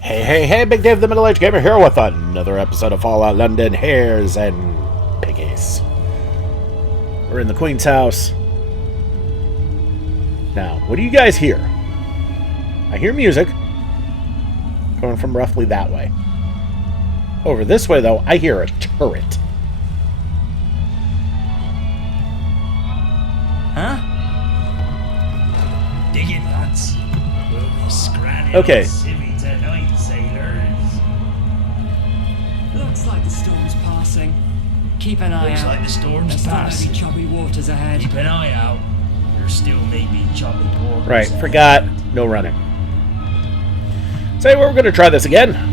Hey, Big Dave the Middle-Aged Gamer here with another episode of Fallout London, Hares and Piggies. We're in the Queen's house. Now, what do you guys hear? I hear music coming from roughly that way. Over this way, though, I hear a turret. Huh? Dig it, lads. We'll be scranning Okay. civvy tonight, sailors. Looks like the storm's passing. Keep an eye Looks out. like the storm's There's still passing. maybe choppy waters ahead. Keep an eye out. There still may be choppy waters. Right, ahead. forgot. No running. Say, we're going to try this again.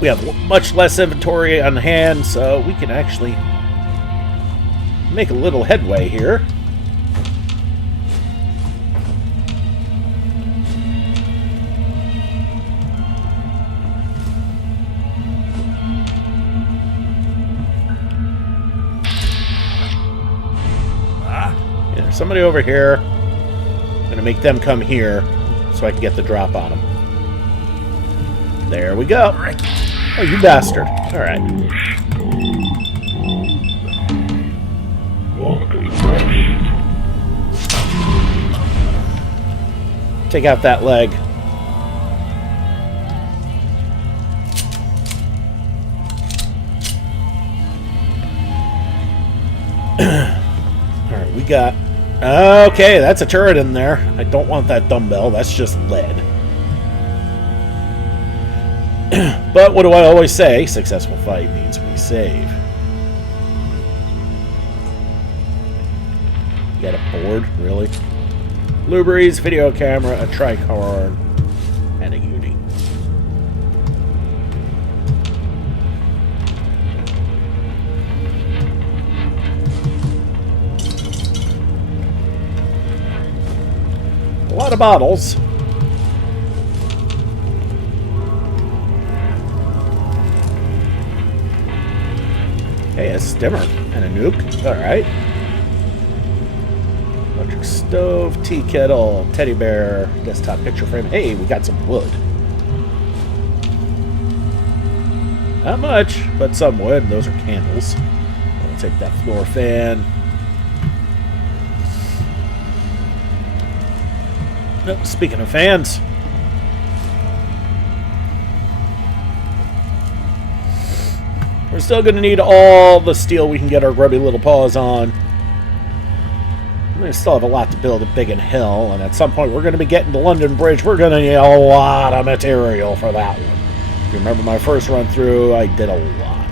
We have much less inventory on hand, so we can actually make a little headway here. Yeah, there's somebody over here. I'm going to make them come here so I can get the drop on them. There we go. Oh, you bastard. All right. Take out that leg. Alright, we got... Okay, that's a turret in there. I don't want that dumbbell. That's just lead. But what do I always say? Successful fight means we save. You got a board? Really? Blueberries, video camera, a tricorn, and a uni. A lot of bottles. Hey, a stimmer and a nuke. Alright. Electric stove, tea kettle, teddy bear, desktop picture frame. Hey, we got some wood. Not much, but some wood. Those are candles. I'll take that floor fan. Oh, speaking of fans. We're still going to need all the steel we can get our grubby little paws on. We still have a lot to build at Big and Hill, and at some point we're going to be getting to London Bridge. We're going to need a lot of material for that one. If you remember my first run through, I did a lot.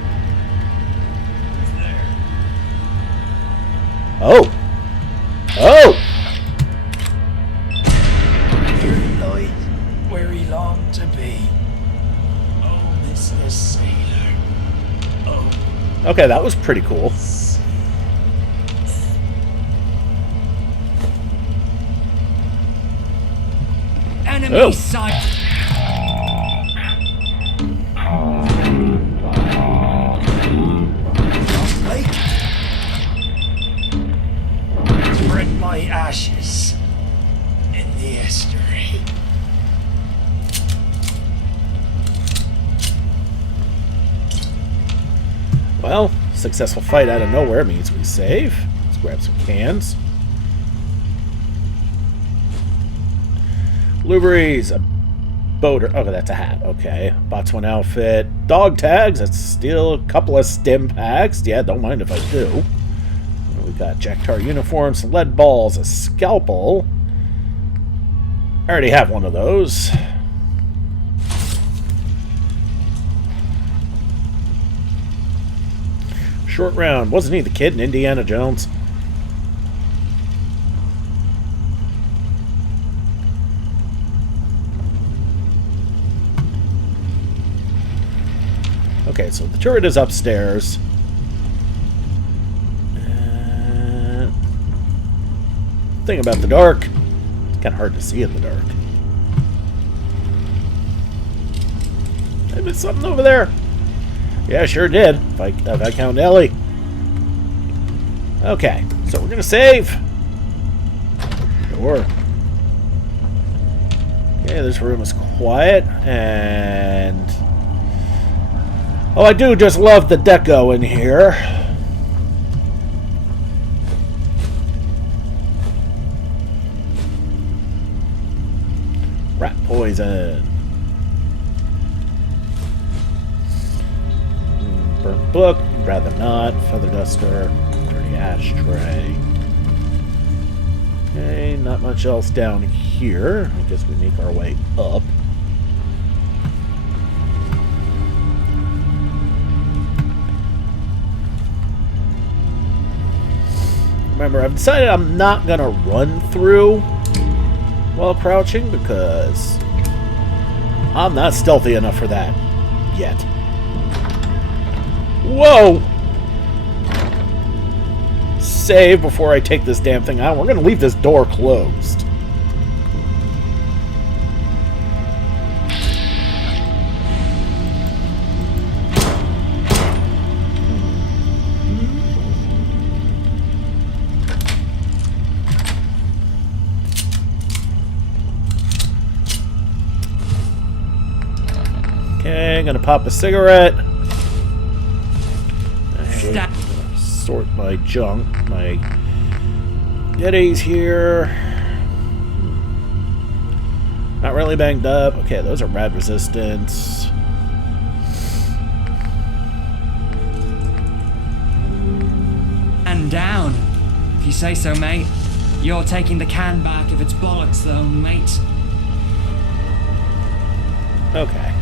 Oh! Oh! Here he lies, where he longed to be. Oh, Mr. Sailor. Oh. Okay, that was pretty cool. Enemy Oh. sight. Like spread my ashes in the estuary. Well, successful fight out of nowhere means we save. Let's grab some cans. Blueberries, a boater. Oh, that's a hat. Okay. Botswan outfit. Dog tags. That's still a couple of stim packs. Yeah, don't mind if I do. We got Jack Tar uniforms, some lead balls, a scalpel. I already have one of those. Short round. Wasn't he the kid in Indiana Jones? Okay, so the turret is upstairs. Thing about the dark, it's kind of hard to see in the dark. I missed something over there. Yeah, sure did. If I count Ellie. Okay, so we're gonna save. Sure. Okay, this room is quiet, and... oh, I do just love the deco in here. Rat poison. Burnt book, rather not. Feather duster, dirty ashtray. Okay, not much else down here. I guess we make our way up. Remember, I've decided I'm not going to run through while crouching because I'm not stealthy enough for that yet. Whoa! Save before I take this damn thing out. We're going to leave this door closed. Okay, gonna pop a cigarette. Actually, sort my junk. My Yetis here. Not really banged up. Okay, those are rad resistance. And down. If you say so, mate. You're taking the can back if it's bollocks, though, mate. Okay.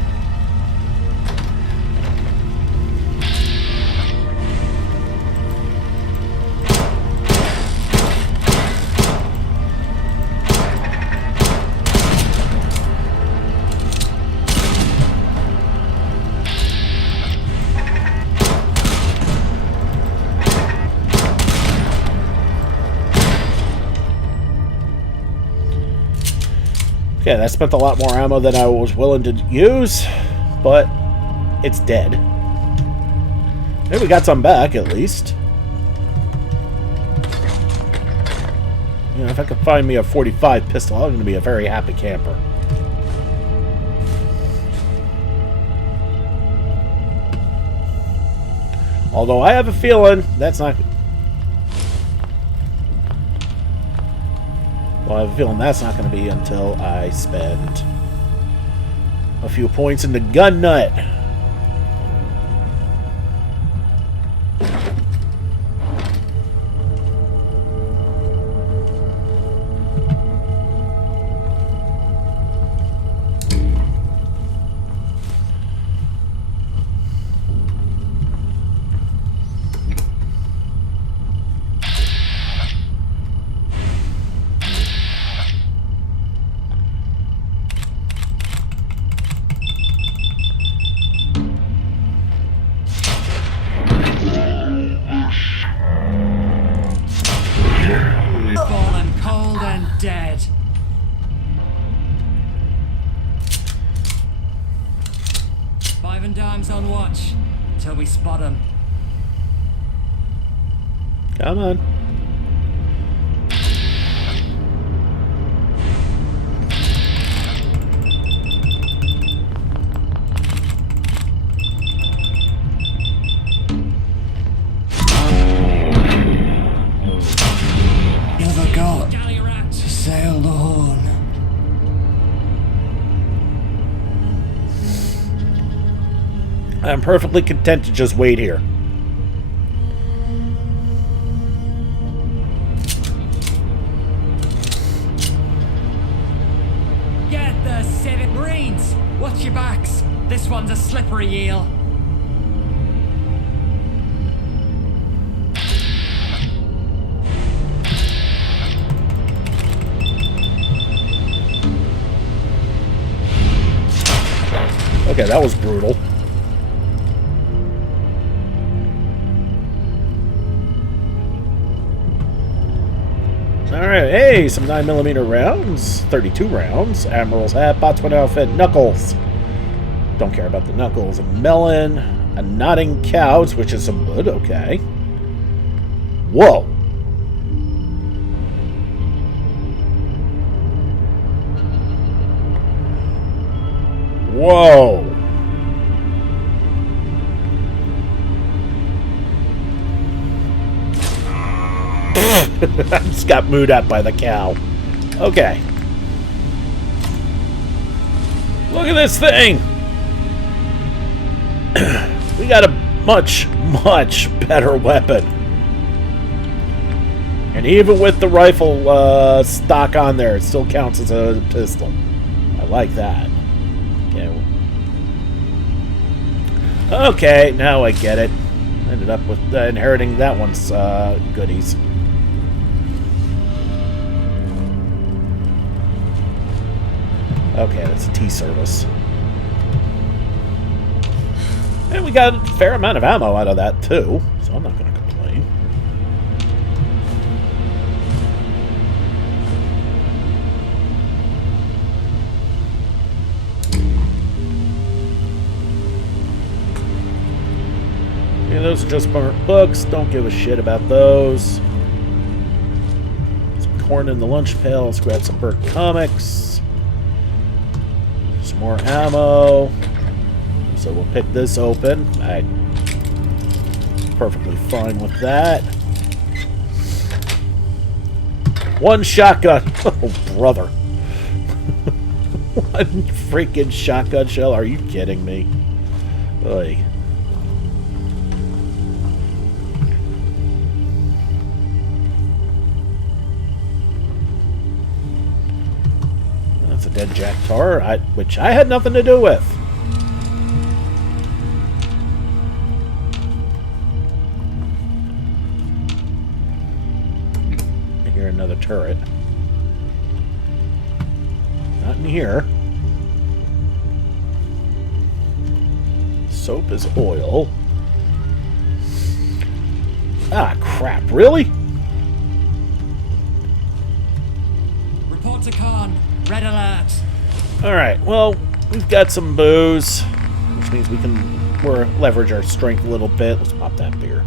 Okay, that spent a lot more ammo than I was willing to use, but it's dead. Maybe we got some back, at least. You know, if I could find me a 45 pistol, I'm going to be a very happy camper. Although I have a feeling that's not... well, I have a feeling that's not going to be until I spend a few points in the gun nut. Fallen cold and dead. Five and dimes on watch until we spot him. Come on. Never got Galley rat. to sail the horn. I'm perfectly content to just wait here. Get the civic marines. Watch your backs. This one's a slippery eel. Okay, that was brutal. Alright, hey, some 9mm rounds. 32 rounds. Admiral's hat, botsman outfit, knuckles. Don't care about the knuckles. A melon, a nodding couch, which is some wood, okay. Whoa. Whoa! I just got mooed at by the cow. Okay. Look at this thing! We got a much, much better weapon. And even with the rifle stock on there, it still counts as a pistol. I like that. Okay, now I get it. Ended up with inheriting that one's goodies. Okay, that's a tea service. And we got a fair amount of ammo out of that, too. So I'm not going to complain. Yeah, those are just burnt books. Don't give a shit about those. Some corn in the lunch pail. Let's grab some burnt comics. Some more ammo. So we'll pick this open. I'm perfectly fine with that. One shotgun. Oh, brother. One freaking shotgun shell. Are you kidding me? Oy. That's a dead Jack Tar, which I had nothing to do with. Another turret. Not in here. Soap is oil. Ah, crap. Really? Report to Khan. Red alert. Alright, well, we've got some booze, which means we can leverage our strength a little bit. Let's pop that beer.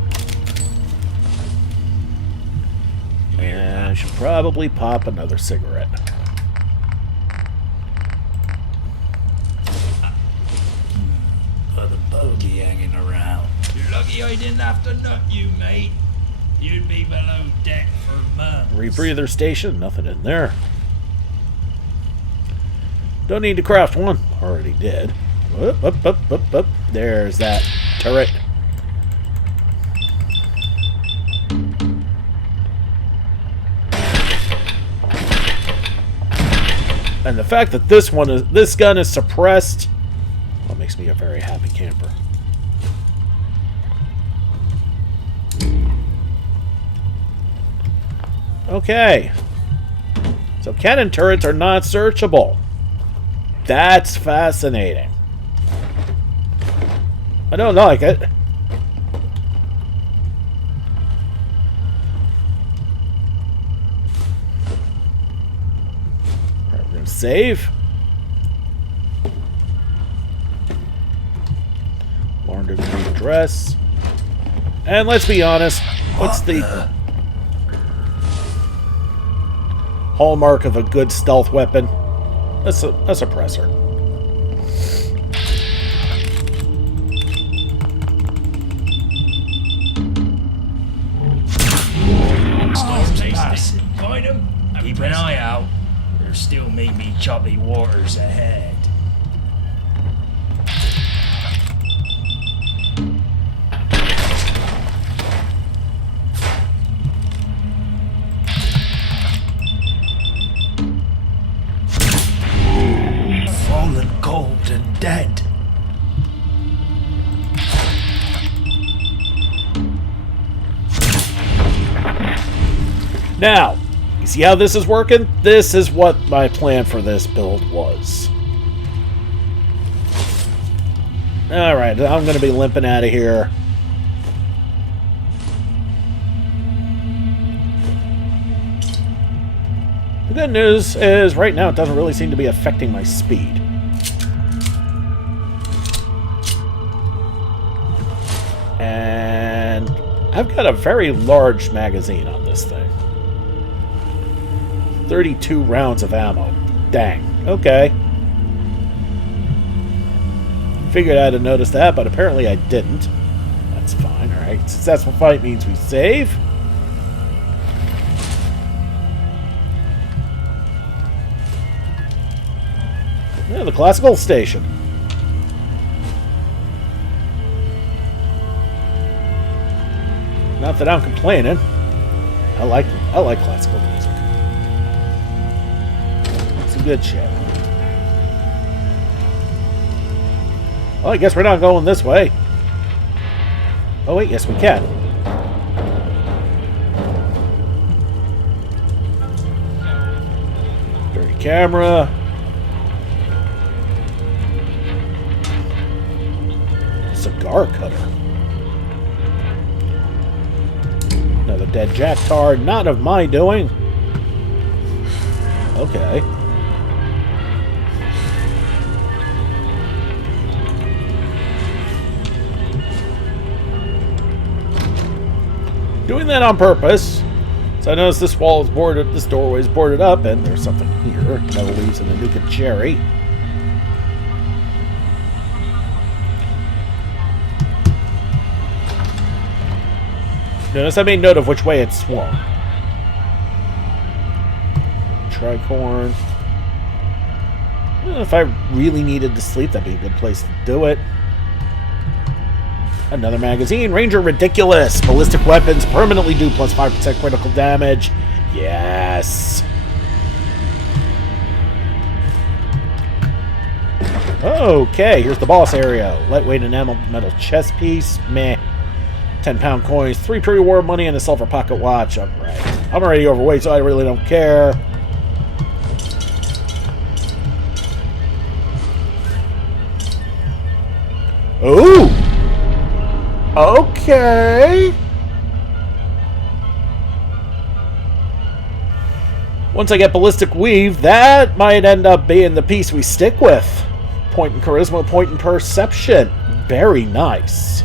And I should probably pop another cigarette. Got the bogey hanging around. You're lucky I didn't have to nut you, mate. You'd be below deck for months. Rebreather station, nothing in there. Don't need to craft one. Already did. Whoop, up, up, up, up. There's that turret. And the fact that this gun is suppressed, well, makes me a very happy camper. Okay. So cannon turrets are not searchable. That's fascinating. I don't like it. Alright, we're gonna save. Launder green dress. And let's be honest, what's the hallmark of a good stealth weapon? A suppressor. Storm's passing. Find 'em. Keep an eye out. There still may be choppy waters ahead. Fallen cold and dead. Now, you see how this is working? This is what my plan for this build was. Alright, I'm going to be limping out of here. The good news is, right now, it doesn't really seem to be affecting my speed. And I've got a very large magazine on this thing. 32 rounds of ammo. Dang. Okay. Figured I'd have noticed that, but apparently I didn't. That's fine. Alright. Successful fight means we save. Yeah, the classical station. Not that I'm complaining. I like classical music. It's a good shit. Well, I guess we're not going this way. Oh wait, yes we can. Dirty camera. Cigar cutter. Another dead jack tar, not of my doing. Okay. Doing that on purpose. So I noticed this wall is boarded, this doorway is boarded up, and there's something here. No leaves in the Nuka cherry. Notice I made note of which way it swung. Tricorn. Well, if I really needed to sleep, that'd be a good place to do it. Another magazine. Ranger Ridiculous. Ballistic weapons permanently do plus 5% critical damage. Yes. Okay, here's the boss area. Lightweight enamel metal chest piece. Meh. 10-pound coins, 3 pre-war money, and a silver pocket watch. Alright. I'm already overweight, so I really don't care. Ooh! Okay! Once I get Ballistic Weave, that might end up being the piece we stick with. Point in Charisma, point in Perception. Very nice.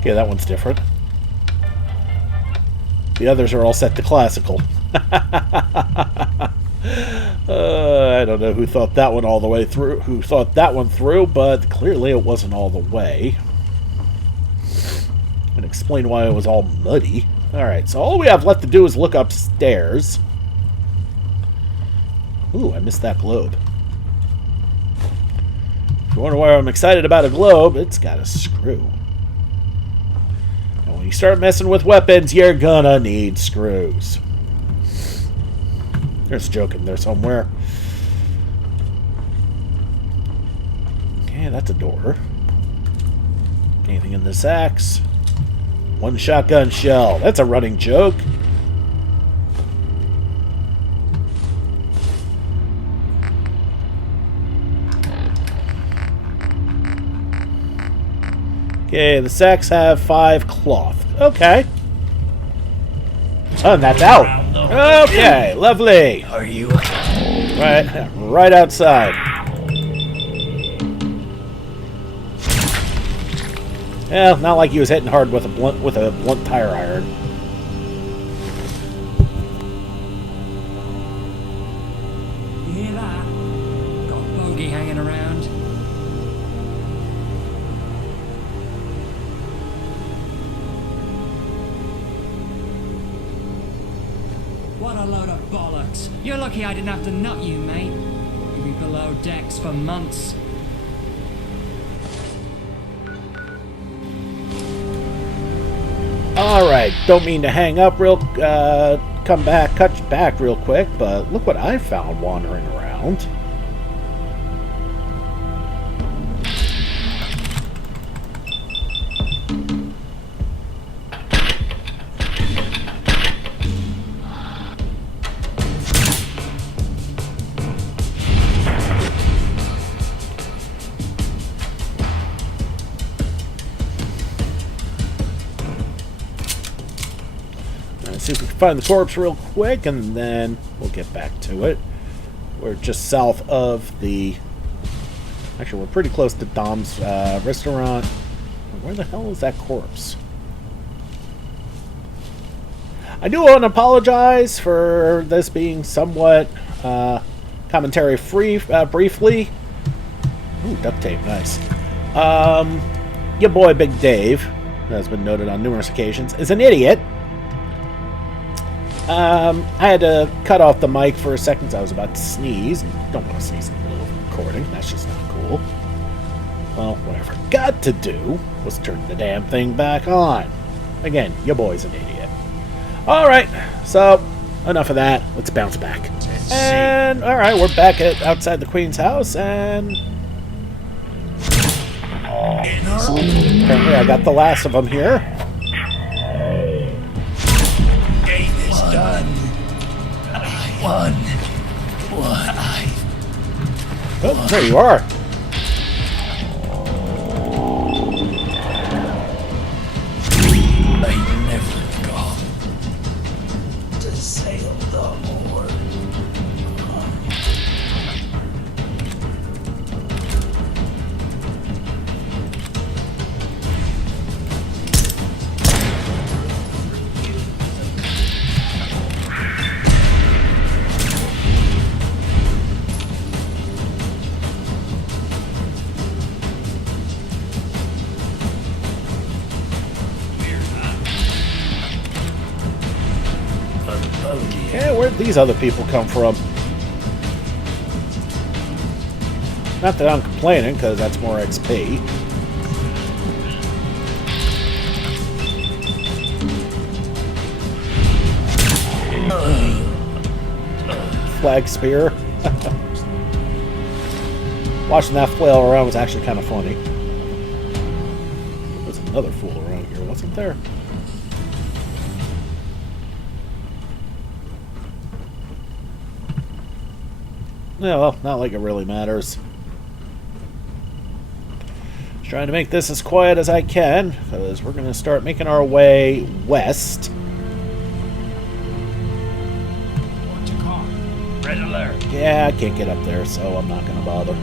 Okay, that one's different. The others are all set to classical. I don't know who thought that one all the way through, but clearly it wasn't all the way. And explain why it was all muddy. Alright, so all we have left to do is look upstairs. Ooh, I missed that globe. If you wonder why I'm excited about a globe, it's got a screw. And when you start messing with weapons, you're gonna need screws. There's a joke in there somewhere. Okay, that's a door. Anything in this axe? One shotgun shell. That's a running joke. Okay, the sacks have 5 cloth. Okay. Oh, and that's out. Okay, lovely. Are you? Right outside. Yeah, not like he was hitting hard with a blunt tire iron. You hear that? Got a bogey hanging around. What a load of bollocks. You're lucky I didn't have to nut you, mate. You'd be below decks for months. Alright, don't mean to hang up cut back real quick, but look what I found wandering around. See if we can find the corpse real quick, and then we'll get back to it. We're just south of the Actually, we're pretty close to Dom's restaurant. Where the hell is that corpse? I do want to apologize for this being somewhat commentary-free briefly. Ooh, duct tape, nice. Your boy Big Dave, has been noted on numerous occasions, is an idiot. I had to cut off the mic for a second because I was about to sneeze. Don't want to sneeze in the middle of a recording. That's just not cool. Well, what I forgot to do was turn the damn thing back on. Again, your boy's an idiot. Alright, so enough of that. Let's bounce back. And, alright, we're back outside the Queen's house, and... apparently I got the last of them here. Game is done. I won. Oh, there you are. I never got to sail the more. Yeah, where'd these other people come from? Not that I'm complaining, because that's more XP. Flag spear. Watching that flail around was actually kind of funny. There's another fool around here, wasn't there? Yeah, well, not like it really matters. Just trying to make this as quiet as I can, because we're going to start making our way west. What's your car? Red alert. Yeah, I can't get up there, so I'm not going to bother.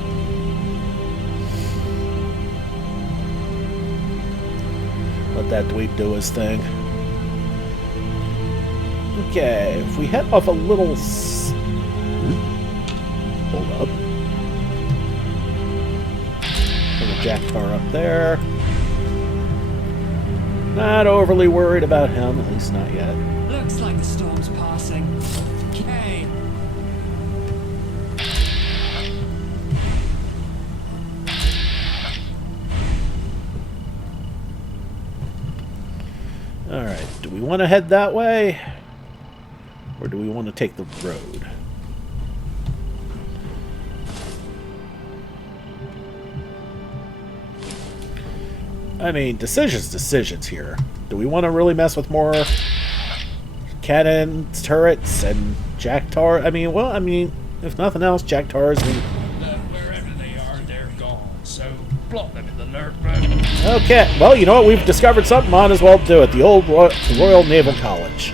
Let that dweeb do his thing. Okay, if we head off a little... Hold up. There's a jack tar up there. Not overly worried about him, at least not yet. Looks like the storm's passing. Okay. Alright, do we want to head that way? Or do we want to take the road? I mean, decisions here. Do we want to really mess with more cannons, turrets, and jack tar? I mean, well, if nothing else, jack tars. Wherever they are, they're gone. So plot them in the alert room. Okay, well, you know what? We've discovered something. Might as well do it. The old Royal Naval College.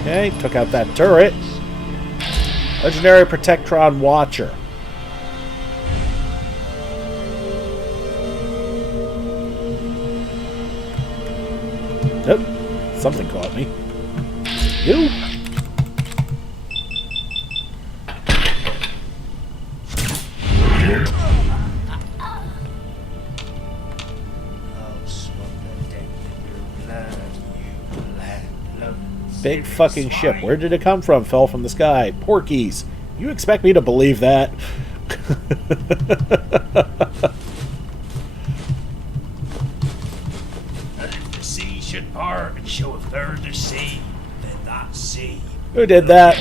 Okay, took out that turret. Legendary Protectron Watcher. Nope. Something caught me. You? Big fucking ship. Where did it come from? Fell from the sky. Porkies. You expect me to believe that? The sea should part and show a further sea than that sea. Who did that?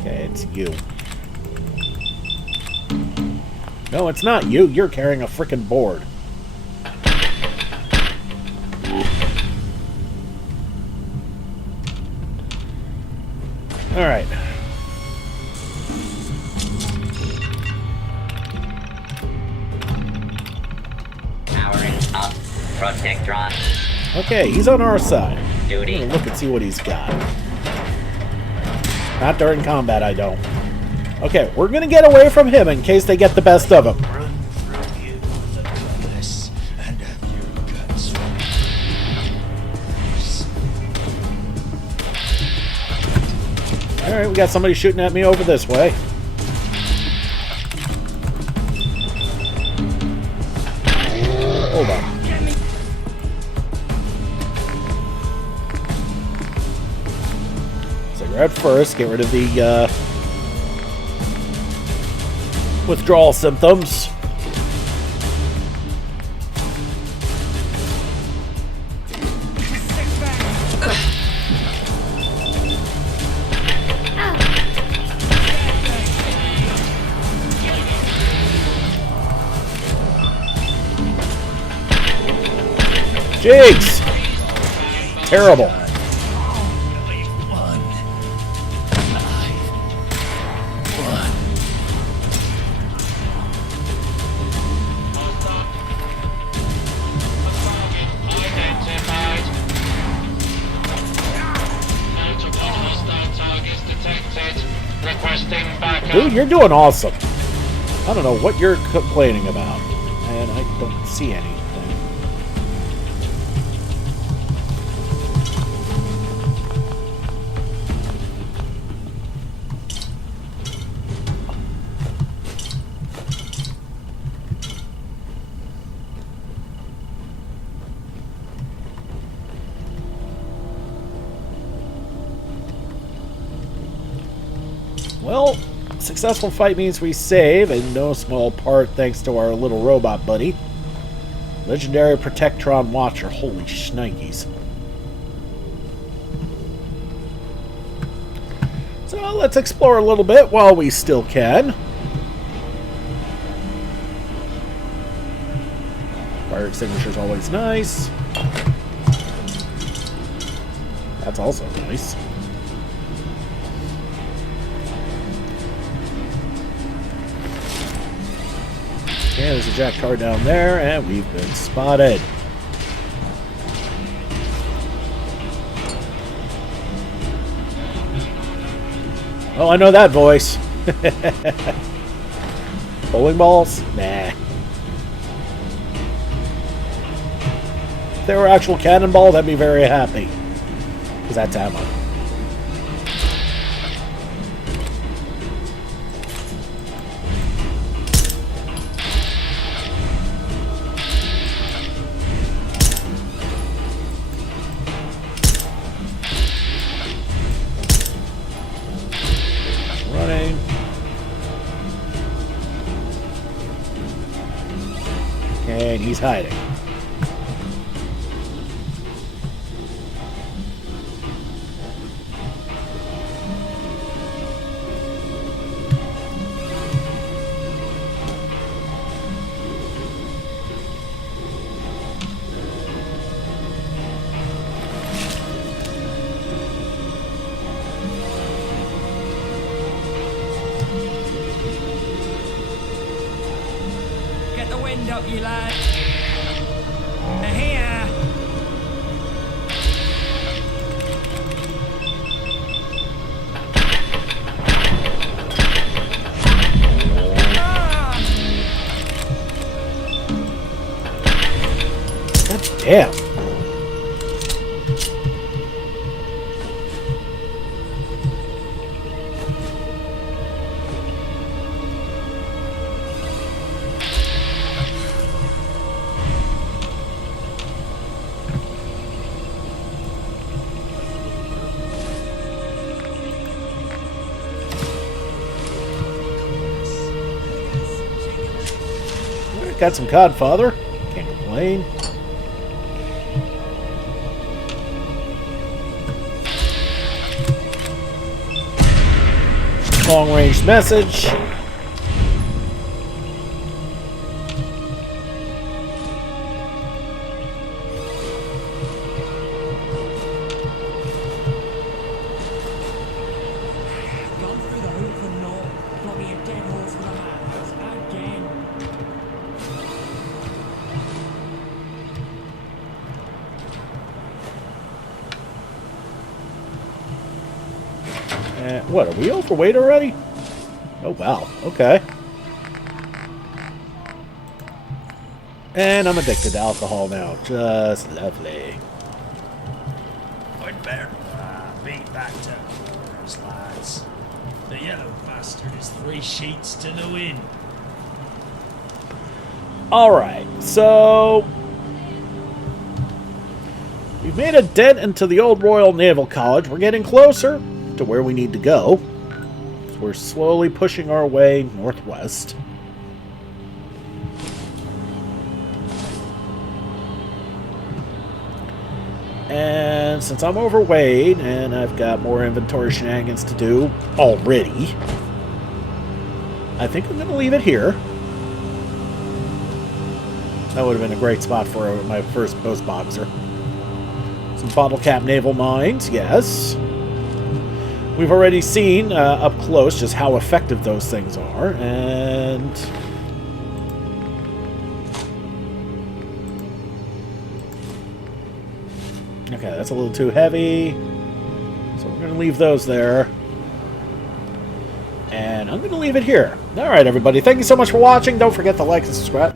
Okay, it's you. No, it's not you. You're carrying a frickin' board. Alright. Powering up. Protectron. Okay, he's on our side. Duty. I'm gonna look and see what he's got. Not during combat, I don't. Okay, we're gonna get away from him in case they get the best of him. Run through you, the bloodless, and have your guts. Alright, we got somebody shooting at me over this way. Hold on. Cigarette first, get rid of the withdrawal symptoms. Jigs! Terrible. Dude, you're doing awesome. I don't know what you're complaining about. And I don't see anything. Well, successful fight means we save, in no small part thanks to our little robot buddy. Legendary Protectron Watcher. Holy shnikes. So let's explore a little bit while we still can. Fire extinguisher's always nice. That's also nice. Okay, there's a jack car down there, and we've been spotted. Oh, I know that voice. Bowling balls? Nah. If they were actual cannonballs, I'd be very happy. Because that's ammo. Running. And he's hiding. Get the wind up, you lad. They're here. Ah! God damn. Got some codfather. Can't complain. Long-range message. Gone through the hoop and naught. Got me a dead horse with a madhouse again. What, are we overweight already? Oh, wow. Okay. And I'm addicted to alcohol now. Just lovely. I'd better beat back to those lads. The yellow bastard is 3 sheets to the wind. Alright, so... we've made a dent into the old Royal Naval College. We're getting closer to where we need to go. We're slowly pushing our way northwest. And since I'm overweight and I've got more inventory shenanigans to do already, I think I'm going to leave it here. That would have been a great spot for my first post boxer. Some bottle cap naval mines, yes. We've already seen up close just how effective those things are, and... okay, that's a little too heavy. So we're going to leave those there. And I'm going to leave it here. Alright, everybody. Thank you so much for watching. Don't forget to like and subscribe.